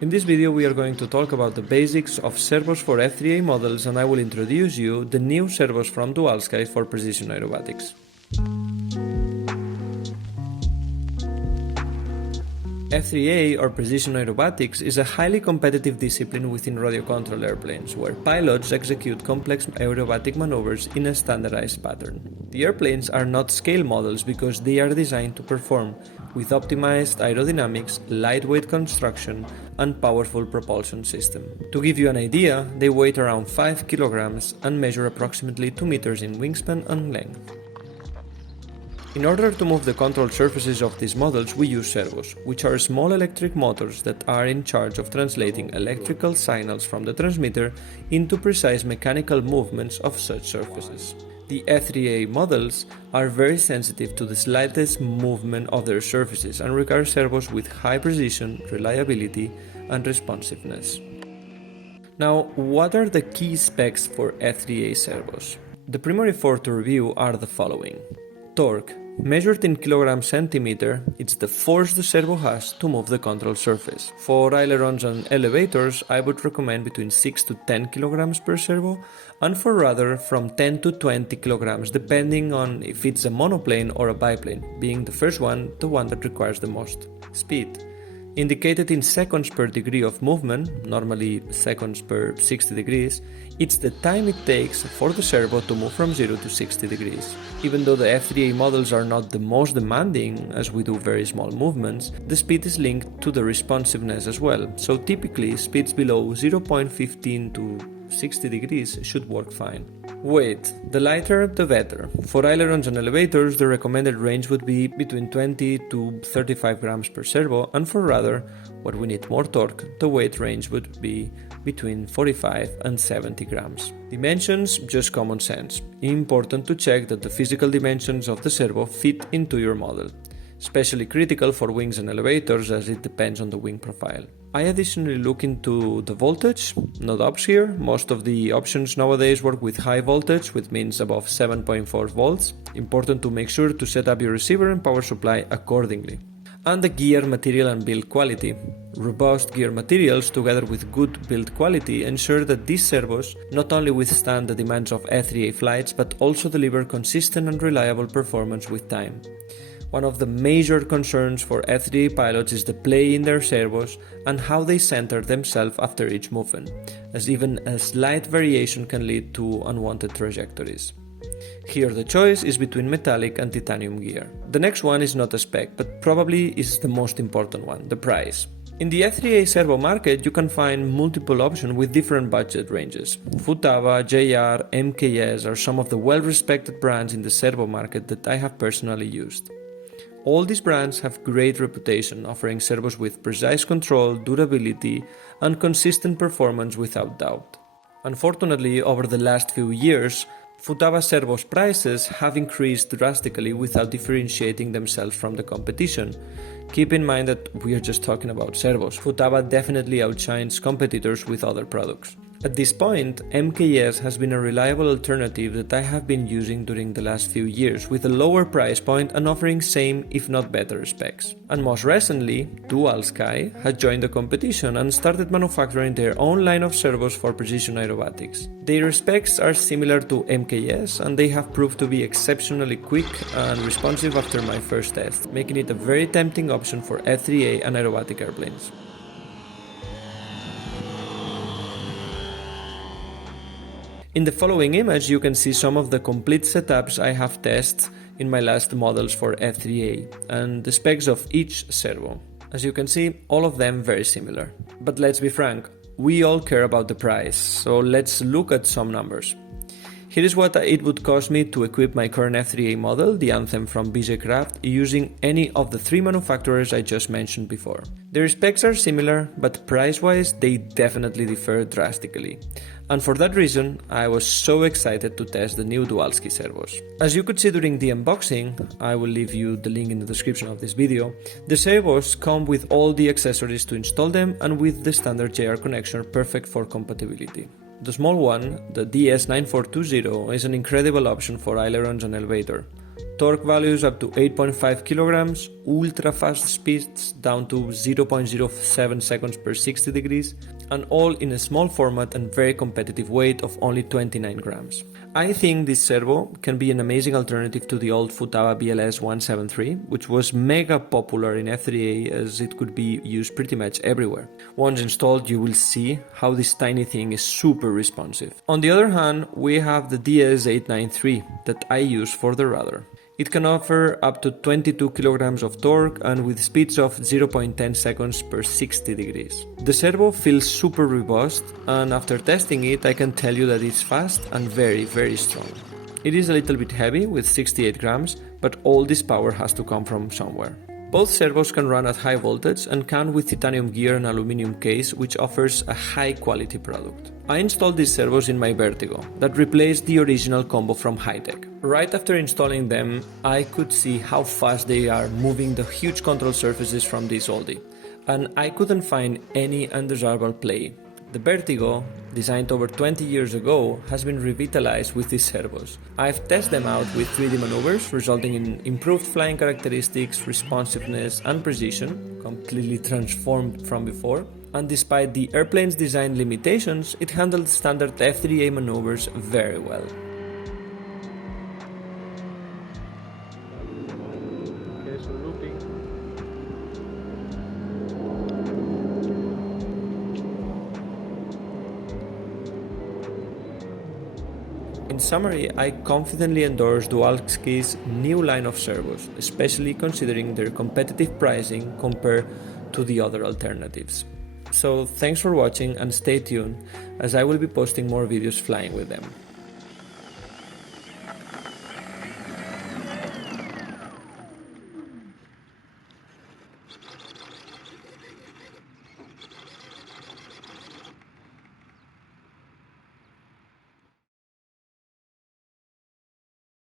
In this video we are going to talk about the basics of servos for F3A models, and I will introduce you the new servos from Dualsky for precision aerobatics. F3A, or precision aerobatics, is a highly competitive discipline within radio-controlled airplanes, where pilots execute complex aerobatic maneuvers in a standardized pattern. The airplanes are not scale models because they are designed to perform with optimized aerodynamics, lightweight construction, and powerful propulsion system. To give you an idea, they weigh around 5 kilograms and measure approximately 2 meters in wingspan and length. In order to move the control surfaces of these models, we use servos, which are small electric motors that are in charge of translating electrical signals from the transmitter into precise mechanical movements of such surfaces. The F3A models are very sensitive to the slightest movement of their surfaces and require servos with high precision, reliability, and responsiveness. Now, what are the key specs for F3A servos? The primary four to review are the following. Torque. Measured in kg/cm, it's the force the servo has to move the control surface. For ailerons and elevators, I would recommend between 6 to 10 kg per servo, and for rudder from 10 to 20 kg depending on if it's a monoplane or a biplane, being the first one the one that requires the most. Speed. Indicated in seconds per degree of movement, normally seconds per 60 degrees, it's the time it takes for the servo to move from 0 to 60 degrees. Even though the F3A models are not the most demanding, as we do very small movements, the speed is linked to the responsiveness as well, so typically speeds below 0.15 to 60 degrees should work fine. Weight. The lighter, the better. For ailerons and elevators, the recommended range would be between 20 to 35 grams per servo, and for rudder, where we need more torque, the weight range would be between 45 and 70 grams. Dimensions, just common sense. Important to check that the physical dimensions of the servo fit into your model. Especially critical for wings and elevators, as it depends on the wing profile. I additionally look into the voltage, not ops here. Most of the options nowadays work with high voltage, which means above 7.4 volts. Important to make sure to set up your receiver and power supply accordingly. And the gear material and build quality. Robust gear materials together with good build quality ensure that these servos not only withstand the demands of F3A flights but also deliver consistent and reliable performance with time. One of the major concerns for F3A pilots is the play in their servos and how they center themselves after each movement, as even a slight variation can lead to unwanted trajectories. Here the choice is between metallic and titanium gear. The next one is not a spec, but probably is the most important one, the price. In the F3A servo market, you can find multiple options with different budget ranges. Futaba, JR, MKS are some of the well-respected brands in the servo market that I have personally used. All these brands have great reputation, offering servos with precise control, durability, and consistent performance without doubt. Unfortunately, over the last few years, Futaba servos prices have increased drastically without differentiating themselves from the competition. Keep in mind that we are just talking about servos. Futaba definitely outshines competitors with other products. At this point, MKS has been a reliable alternative that I have been using during the last few years, with a lower price point and offering same if not better specs. And most recently, Dualsky has joined the competition and started manufacturing their own line of servos for precision aerobatics. Their specs are similar to MKS, and they have proved to be exceptionally quick and responsive after my first test, making it a very tempting option for F3A and aerobatic airplanes. In the following image, you can see some of the complete setups I have tested in my last models for F3A and the specs of each servo. As you can see, all of them very similar. But let's be frank, we all care about the price, so let's look at some numbers. Here is what it would cost me to equip my current F3A model, the Anthem from BJ Craft, using any of the three manufacturers I just mentioned before. Their specs are similar, but price-wise they definitely differ drastically. And for that reason, I was so excited to test the new Dualsky servos. As you could see during the unboxing, I will leave you the link in the description of this video, the servos come with all the accessories to install them and with the standard JR connection perfect for compatibility. The small one, the DS9420, is an incredible option for ailerons and elevator. torque values up to 8.5 kilograms, ultra fast speeds down to 0.07 seconds per 60 degrees, and all in a small format and very competitive weight of only 29 grams. I think this servo can be an amazing alternative to the old Futaba BLS 173, which was mega popular in F3A as it could be used pretty much everywhere. Once installed, you will see how this tiny thing is super responsive. On the other hand, we have the DS893 that I use for the rudder. It can offer up to 22 kilograms of torque and with speeds of 0.10 seconds per 60 degrees. The servo feels super robust, and after testing it I can tell you that it's fast and very strong. It is a little bit heavy with 68 grams, but all this power has to come from somewhere. Both servos can run at high voltage and come with titanium gear and aluminum case, which offers a high quality product. I installed these servos in my Vertigo, that replaced the original combo from Hitech. Right after installing them, I could see how fast they are moving the huge control surfaces from this oldie, and I couldn't find any undesirable play. The Vertigo, designed over 20 years ago, has been revitalized with these servos. I've tested them out with 3D maneuvers, resulting in improved flying characteristics, responsiveness and precision, completely transformed from before. And despite the airplane's design limitations, it handled standard F3A maneuvers very well. Okay, so looping. In summary, I confidently endorse Dualsky's new line of servos, especially considering their competitive pricing compared to the other alternatives. So thanks for watching and stay tuned as I will be posting more videos flying with them.